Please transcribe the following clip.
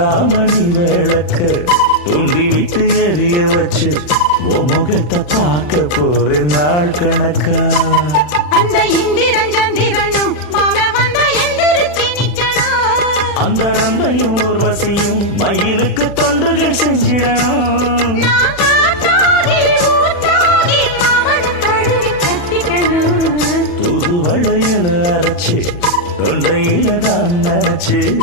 காராமணி விளக்கு தூண்டி விட்டு எரிய வச்சு உன் முகத்தை பார்க்க போற நாள் கணக்கா. அந்த இந்திரன் சந்திரனும் அந்த நந்தையும் ஊர்வசியும் மயிலுக்கு தொண்டுகள் செஞ்சிடணும். தூதுவளையில அரைச்சு தொண்டையில தான் நினைச்சு